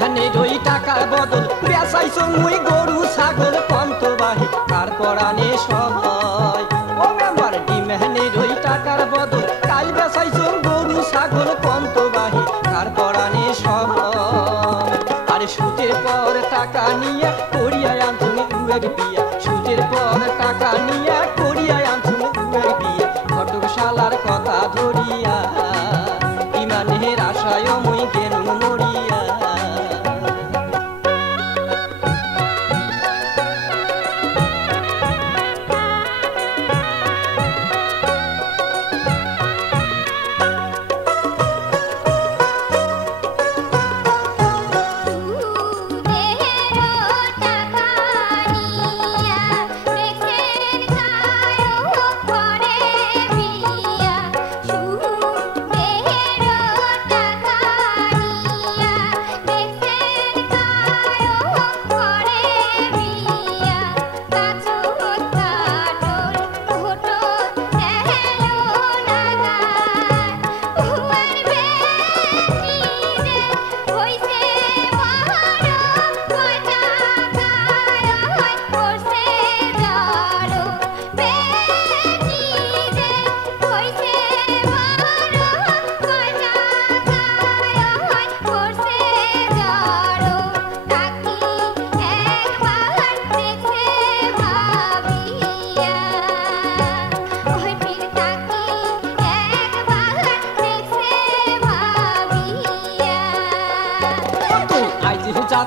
মেহনের ওই টাকার বদল বেচাইছো মুই গরু ছাগল পন্তবাহী কার পরাণে সহায় ও মেম্বার ডি মেহনের ওই টাকার বদল কাল বেচাইছো গরু ছাগল পন্তবাহী কার পরাণে সহায় আর সুদের পর টাকা নিয়ে করিয়া আনছুনি উয়ের বিয়া সুদের পর টাকা নিয়ে করিয়া আনছুনি উয়ের বিয়া ঘটক শালার কথা ধরিয়া ইমানের আশায় মুই গেলুম মরিয়া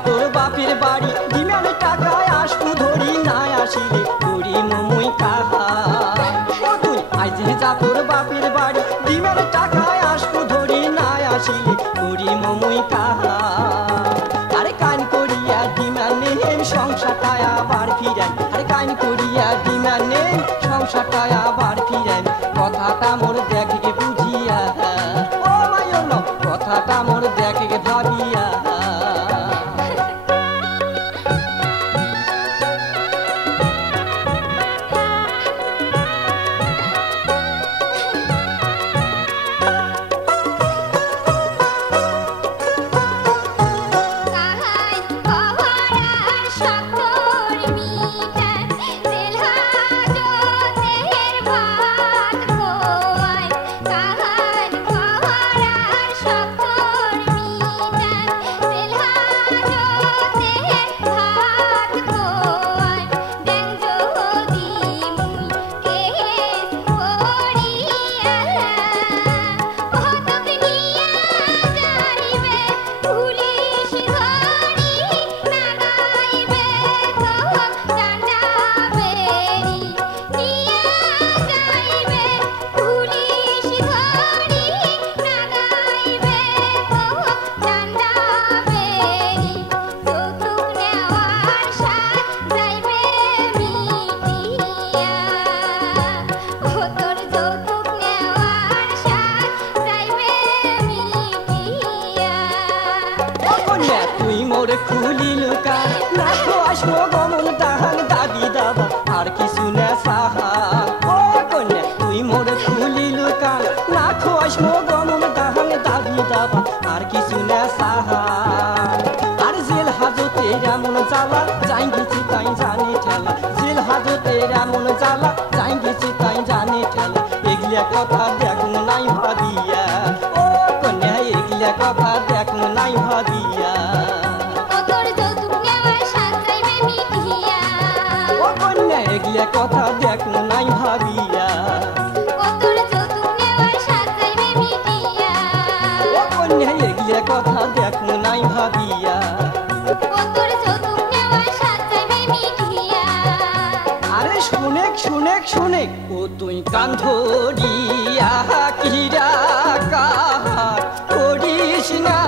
তোর বাপের বাড়ি ডিমের টাকায় আসবো ধরি না আসিলে করি মুই কাহা তুই আইজ যা তোর বাপের বাড়ি ডিমের টাকায় আসবো ধরি না আসিলে করি মুই কাহা আরে কান করিয়া ডিমার নেন সংসারটায় আবার ফিরান আরে কান করিয়া ডিমার নেন সংসারটায় আবার ফিরান কথাটা মোর দেখে বুঝিয়া ও মায়ন কথাটা মোর দেখে ভাবিয়া খুলিল কান নাকো আসবো গমন তাহান দাবি দাবা আর কিছু না সাহা ও কন্যা তুই মোর খুলিল কান নাকো আসবো গমন তাহান দাবি দাবা আর কিছু না সাহা আর জেল হাজতে এমন জ্বালা যাই গেছি তাই জানি ঠেলা জেল হাজতে এমন জ্বালা যাই গেছি তাই জানি ঠেলা এগুলা কথা দেখুন নাই ভাবিয়া ও কন্যা এগুলা কথা দেখুন নাই ভাবিয়া এগুলা কথা দেখুন নাই ভাবিয়া ও কন্যা এগুলা কথা দেখুন নাই ভাবিয়া আরে শুনেক শুনেক শুনেক ও তুই কান ধরিয়া কিরা কাহার করিস না